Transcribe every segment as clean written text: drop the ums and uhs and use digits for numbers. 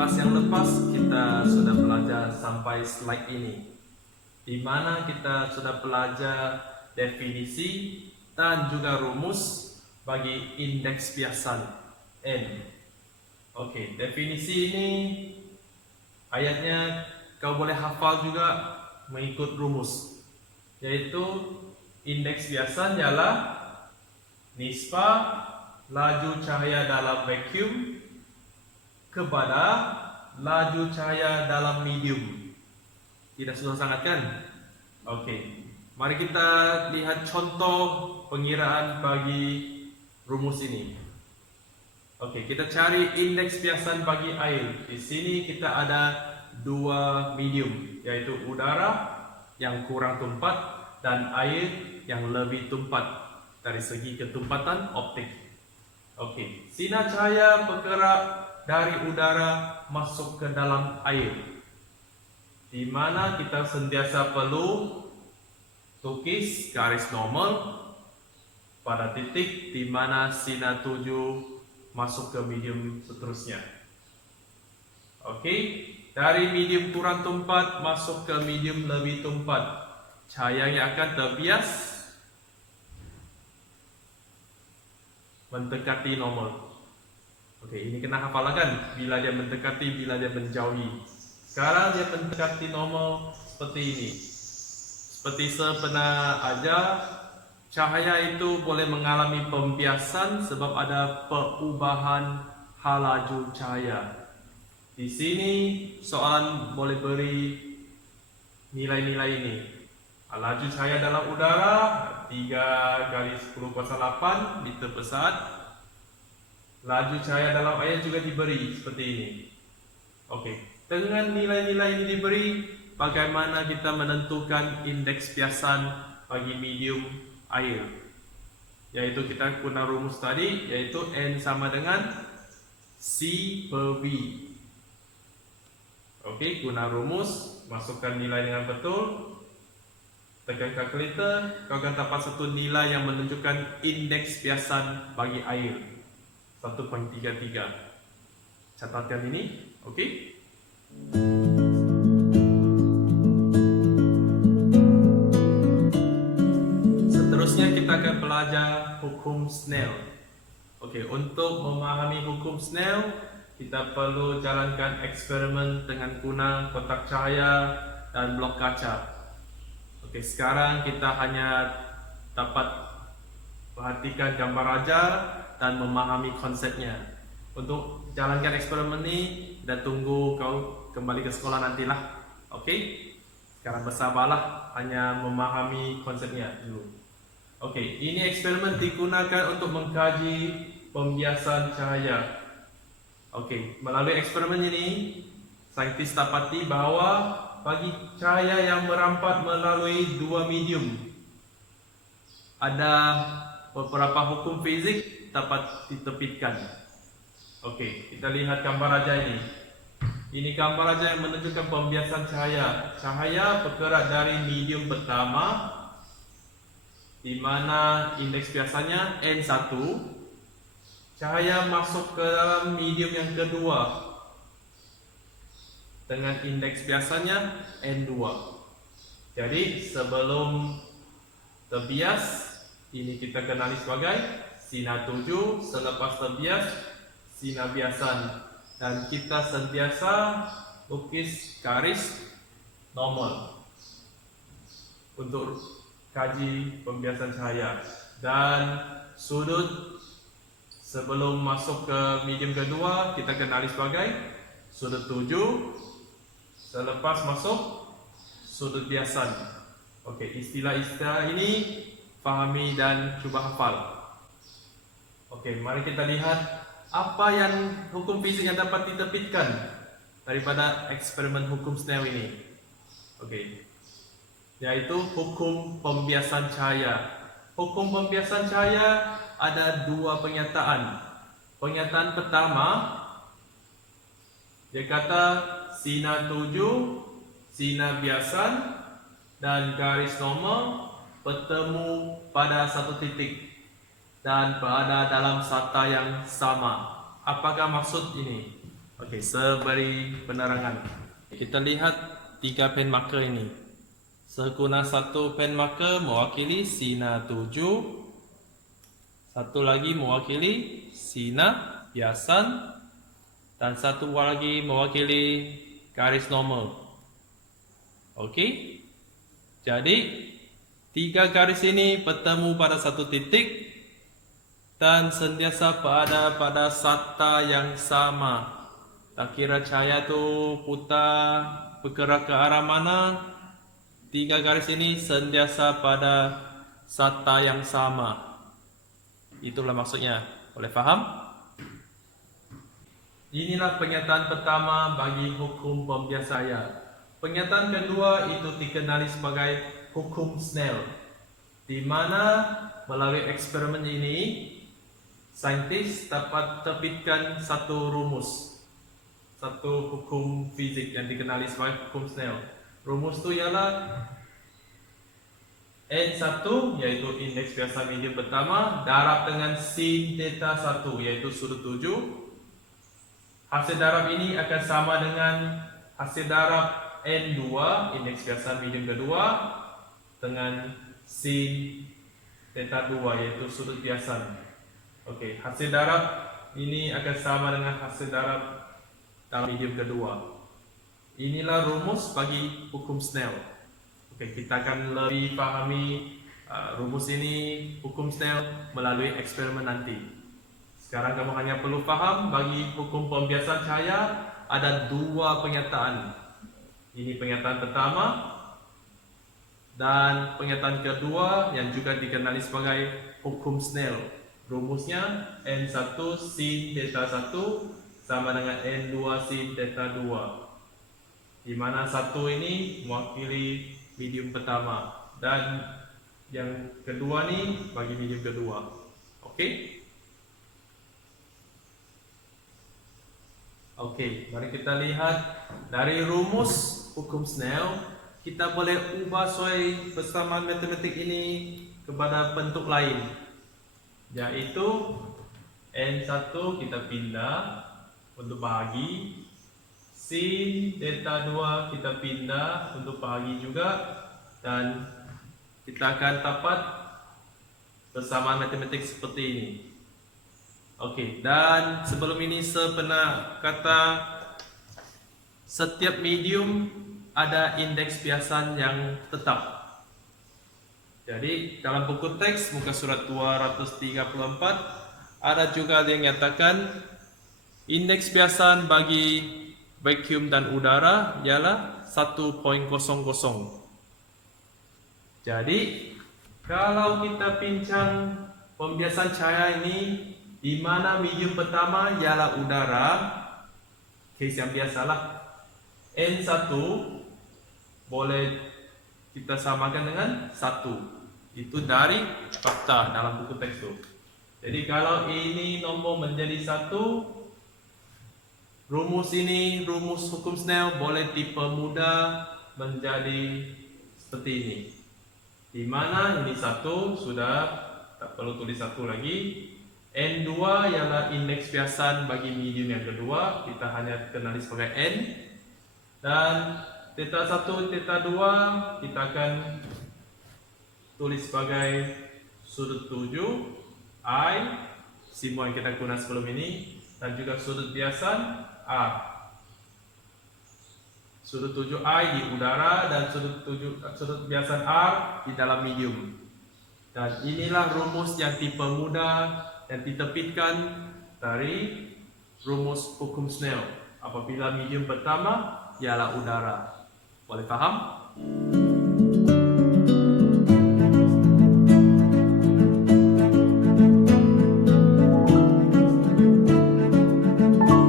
kelas yang lepas kita sudah belajar sampai slide ini, di mana kita sudah belajar definisi dan juga rumus bagi indeks biasan N. Oke, definisi ini ayatnya kau boleh hafal juga mengikut rumus, yaitu indeks biasan ialah nisbah laju cahaya dalam vacuum kepada laju cahaya dalam medium. Tidak susah sangat kan? Oke, mari kita lihat contoh pengiraan bagi rumus ini. Oke, kita cari indeks biasan bagi air. Di sini kita ada dua medium, yaitu udara yang kurang tumpat dan air yang lebih tumpat dari segi ketumpatan optik. Oke, sinar cahaya bergerak dari udara masuk ke dalam air, di mana kita sentiasa perlu tukis garis normal pada titik di mana sinar tuju masuk ke medium seterusnya. Oke, dari medium kurang tumpat masuk ke medium lebih tumpat, cahayanya akan terbias mendekati normal. Oke, ini kena hafalkan bila dia mendekati, bila dia menjauhi. Sekarang dia mendekati normal seperti ini. Seperti saya pernah ajar, cahaya itu boleh mengalami pembiasan sebab ada perubahan hal laju cahaya. Di sini soalan boleh beri nilai-nilai ini. Laju cahaya dalam udara 3/10⁸ meter per saat. Laju cahaya dalam air juga diberi seperti ini. Oke, dengan nilai-nilai ini diberi, bagaimana kita menentukan indeks biasan bagi medium air? Yaitu kita guna rumus tadi, yaitu N sama dengan C per V. Oke, guna rumus, masukkan nilai dengan betul, tekan kalkulator, kau akan dapat satu nilai yang menunjukkan indeks biasan bagi air 1.33. Catatkan ini, oke? Seterusnya kita akan belajar hukum Snell. Oke, untuk memahami hukum Snell, kita perlu jalankan eksperimen dengan guna kotak cahaya dan blok kaca. Oke, sekarang kita hanya dapat perhatikan gambar ajar dan memahami konsepnya. Untuk jalankan eksperimen ini, kita tunggu kau kembali ke sekolah nantilah. Oke? Sekarang bersabarlah, hanya memahami konsepnya dulu. Oke, ini eksperimen digunakan untuk mengkaji pembiasan cahaya. Oke, melalui eksperimen ini, saintis dapati bahwa bagi cahaya yang merampat melalui dua medium, ada beberapa hukum fizik dapat diterbitkan. Oke, kita lihat gambar aja ini. Ini gambar aja yang menunjukkan pembiasan cahaya. Cahaya bergerak dari medium pertama, di mana indeks biasanya N1. Cahaya masuk ke dalam medium yang kedua dengan indeks biasanya N2. Jadi sebelum terbias, ini kita kenali sebagai sinar tuju, selepas terbias sinar biasan, dan kita sentiasa lukis garis normal untuk kaji pembiasan cahaya. Dan sudut sebelum masuk ke medium kedua kita kenali sebagai sudut tuju, selepas masuk sudut biasan. Oke, istilah-istilah ini fahami dan cuba hafal. Oke, mari kita lihat apa yang hukum fisik yang dapat diterbitkan daripada eksperimen hukum Snell ini. Oke, yaitu hukum pembiasan cahaya. Hukum pembiasan cahaya ada dua pernyataan. Pernyataan pertama, dia kata sinar tuju, sinar biasan, dan garis normal bertemu pada satu titik dan berada dalam sata yang sama. Apakah maksud ini? Okey, seberi penerangan. Kita lihat 3 pen marker ini. Seguna 1 pen marker mewakili sinar 7. Satu lagi mewakili sinar biasan. Dan satu lagi mewakili garis normal. Okey. Jadi 3 garis ini bertemu pada satu titik dan sentiasa berada pada sata yang sama. Tak kira cahaya tu putar bergerak ke arah mana, 3 garis ini sentiasa pada sata yang sama. Itulah maksudnya. Boleh faham? Inilah pernyataan pertama bagi hukum pembiasa cahaya. Pernyataan kedua itu dikenali sebagai hukum Snell, di mana melalui eksperimen ini saintis dapat terbitkan satu rumus, satu hukum fizik yang dikenali sebagai hukum Snell. Rumus itu ialah N1 yaitu indeks biasa medium pertama darab dengan sin theta 1 yaitu sudut 7. Hasil darab ini akan sama dengan hasil darab N2 indeks biasa medium kedua dengan sin theta 2 yaitu sudut biasa. Okey, hasil darab ini akan sama dengan hasil darab dalam medium kedua. Inilah rumus bagi hukum Snell. Okey, kita akan lebih pahami rumus ini, hukum Snell, melalui eksperimen nanti. Sekarang kamu hanya perlu faham bagi hukum pembiasaan cahaya ada 2 pernyataan. Ini pernyataan pertama dan pernyataan kedua yang juga dikenali sebagai hukum Snell. Rumusnya N1 sin theta 1 sama dengan N2 sin theta 2, di mana 1 ini mewakili medium pertama dan yang kedua ni bagi medium kedua. Okey? Okey, mari kita lihat dari rumus hukum Snell, kita boleh ubah sesuai persamaan matematik ini kepada bentuk lain, yaitu N1 kita pindah untuk bahagi, sin theta 2 kita pindah untuk bahagi juga, dan kita akan dapat persamaan matematik seperti ini. Okey, dan sebelum ini saya pernah kata setiap medium ada indeks biasan yang tetap. Jadi dalam buku teks muka surat 234 ada juga yang menyatakan indeks biasan bagi vacuum dan udara ialah 1.00. Jadi kalau kita bincang pembiasaan cahaya ini, di mana medium pertama ialah udara, case yang biasalah, N1 boleh kita samakan dengan 1. Itu dari fakta dalam buku teks itu. Jadi kalau ini nombor menjadi 1, rumus ini, rumus hukum Snell boleh dipermudah menjadi seperti ini. Di mana ini 1 sudah tak perlu tulis 1 lagi. N2 ialah indeks biasan bagi medium yang kedua, kita hanya kenali sebagai N. Dan theta 1, theta 2 kita akan tulis sebagai sudut 7 I, simbol yang kita guna sebelum ini, dan juga sudut biasan R. Sudut 7I di udara dan sudut biasan R di dalam medium. Dan inilah rumus yang dipermudah dan diterbitkan dari rumus hukum Snell apabila medium pertama ialah udara. Boleh faham?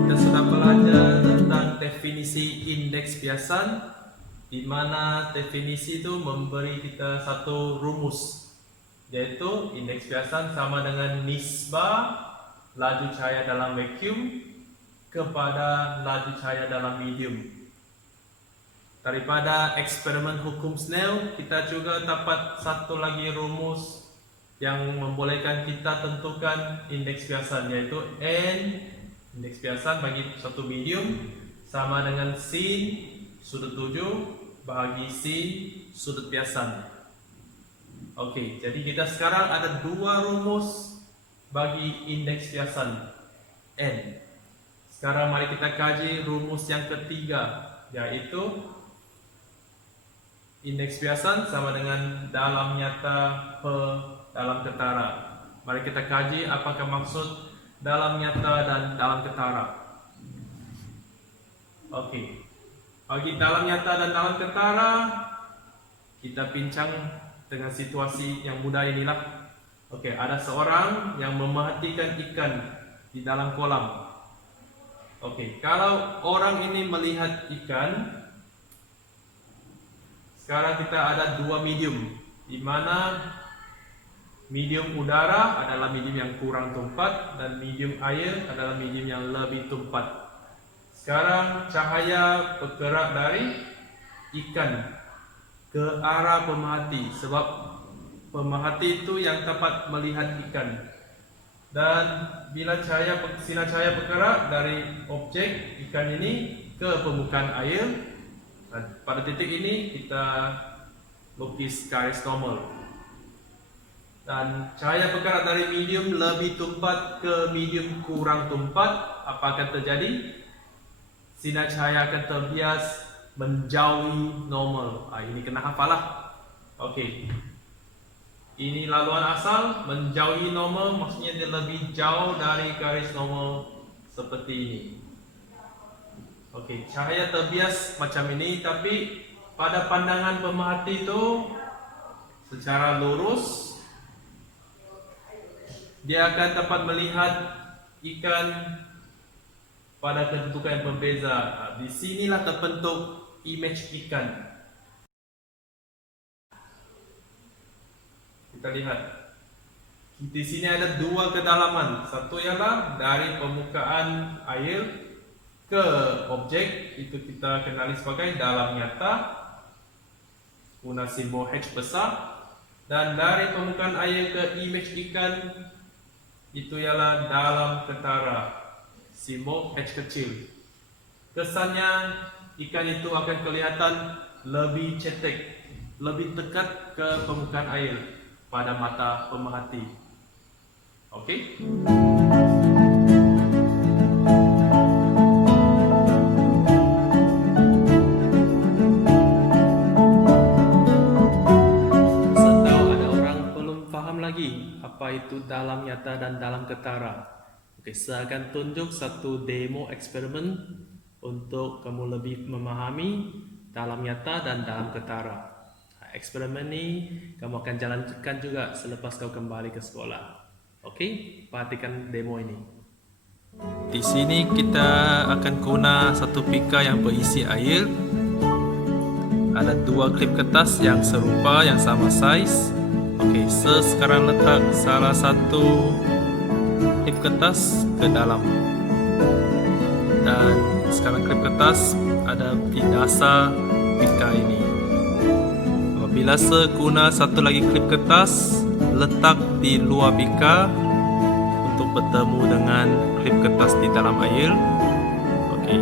Kita sudah belajar tentang definisi indeks biasan, di mana definisi itu memberi kita satu rumus, yaitu indeks biasan sama dengan nisbah laju cahaya dalam vacuum kepada laju cahaya dalam medium. Daripada eksperimen hukum Snell, kita juga dapat satu lagi rumus yang membolehkan kita tentukan indeks biasan, yaitu N Indeks biasan bagi satu medium sama dengan sin sudut 7 bahagi sin sudut biasan. Oke, jadi kita sekarang ada dua rumus bagi indeks biasan n. Sekarang mari kita kaji rumus yang ketiga, yaitu indeks biasan sama dengan dalam nyata per dalam ketara. Mari kita kaji apakah maksud dalam nyata dan dalam ketara. Oke, bagi dalam nyata dan dalam ketara, kita bincang dengan situasi yang mudah inilah. Oke, ada seorang yang memerhatikan ikan di dalam kolam. Oke, kalau orang ini melihat ikan, sekarang kita ada dua medium, di mana medium udara adalah medium yang kurang tumpat dan medium air adalah medium yang lebih tumpat. Sekarang cahaya bergerak dari ikan ke arah pemerhati, sebab pemerhati itu yang dapat melihat ikan. Dan bila sinar cahaya bergerak dari objek ikan ini ke permukaan air, pada titik ini kita lukis garis normal. Dan cahaya bergerak dari medium lebih tumpat ke medium kurang tumpat, apa akan terjadi? Sinar cahaya akan terbias menjauhi normal. Ini kena hafalah. Oke. Ini laluan asal, menjauhi normal maksudnya dia lebih jauh dari garis normal seperti ini. Oke, cahaya terbias macam ini, tapi pada pandangan pemerhati itu secara lurus dia akan dapat melihat ikan pada kedudukan yang berbeza. Di sinilah terbentuk image ikan. Kita lihat di sini ada dua kedalaman. Satu ialah dari permukaan air ke objek, itu kita kenali sebagai dalam nyata, guna simbol H besar. Dan dari permukaan air ke image ikan, itu ialah dalam ketara, simbol H kecil. Kesannya ikan itu akan kelihatan lebih cetek, lebih dekat ke permukaan air pada mata pemerhati. Oke? Setahu ada orang belum paham lagi apa itu dalam nyata dan dalam ketara. Oke, saya akan tunjuk satu demo eksperimen untuk kamu lebih memahami dalam nyata dan dalam ketara. Eksperimen ini kamu akan jalankan juga selepas kau kembali ke sekolah. Oke, perhatikan demo ini. Di sini kita akan guna satu pika yang berisi air. Ada dua klip kertas yang serupa, yang sama size. Oke, sekarang letak salah satu klip kertas ke dalam. Dan sekarang klip kertas ada di dasar pika ini. Bila seguna satu lagi klip kertas letak di luar bika untuk bertemu dengan klip kertas di dalam air. Okey.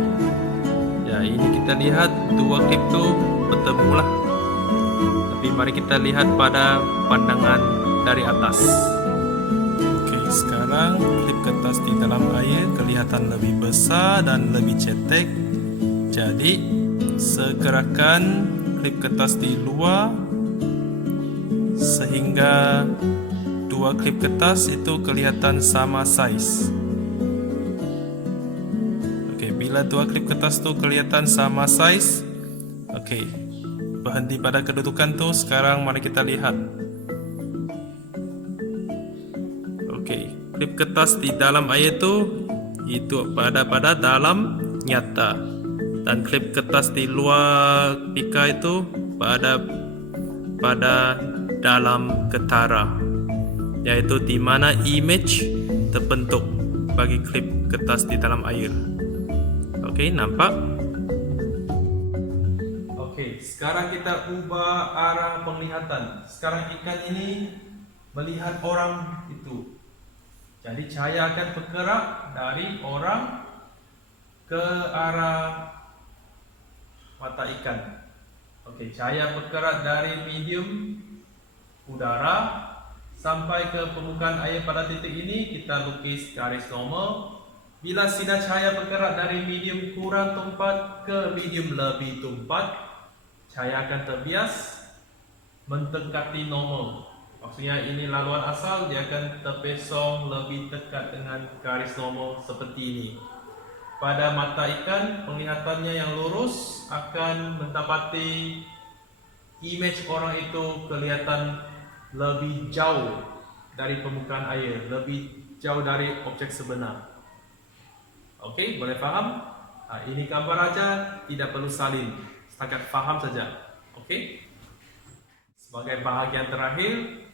Ya, ini kita lihat dua klip tu bertemu lah. Tapi mari kita lihat pada pandangan dari atas. Okey, sekarang klip kertas di dalam air kelihatan lebih besar dan lebih cetek. Jadi, segerakan klip kertas di luar sehingga dua klip kertas itu kelihatan sama size. Okey, bila dua klip kertas itu kelihatan sama size, okey, berhenti pada kedudukan tu. Sekarang mari kita lihat. Okey, klip kertas di dalam air itu pada dalam nyata, dan klip kertas di luar pika itu pada dalam ketara, yaitu di mana image terbentuk bagi klip kertas di dalam air. Okey, nampak? Okey, sekarang kita ubah arah penglihatan. Sekarang ikan ini melihat orang itu. Jadi cahaya akan bergerak dari orang ke arah mata ikan. Okey, cahaya bergerak dari medium udara sampai ke permukaan air. Pada titik ini kita lukis garis normal. Bila sinar cahaya bergerak dari medium kurang tumpat ke medium lebih tumpat, cahaya akan terbias mendekati normal. Maksudnya ini laluan asal, dia akan terpesong lebih dekat dengan garis normal seperti ini. Pada mata ikan, penglihatannya yang lurus akan mendapati image orang itu kelihatan lebih jauh dari permukaan air, lebih jauh dari objek sebenar. Okey, boleh faham? Ini gambar aja, tidak perlu salin, setakat faham saja. Okey. Sebagai bahagian terakhir,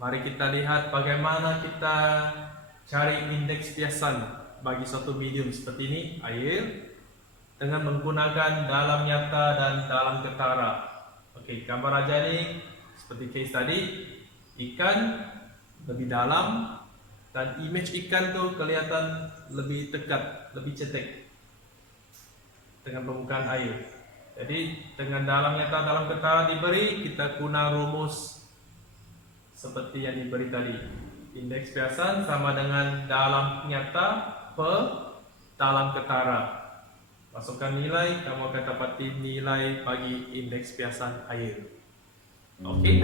mari kita lihat bagaimana kita cari indeks biasan bagi suatu medium seperti ini, air, dengan menggunakan dalam nyata dan dalam ketara. Okey, gambar aja ni seperti case tadi, ikan lebih dalam dan image ikan tu kelihatan lebih dekat, lebih cetek dengan permukaan air. Jadi dengan dalam nyata, dalam ketara diberi, kita guna rumus seperti yang diberi tadi. Indeks biasan sama dengan dalam nyata per dalam ketara. Masukkan nilai, kamu akan dapati nilai bagi indeks biasan air. Okey.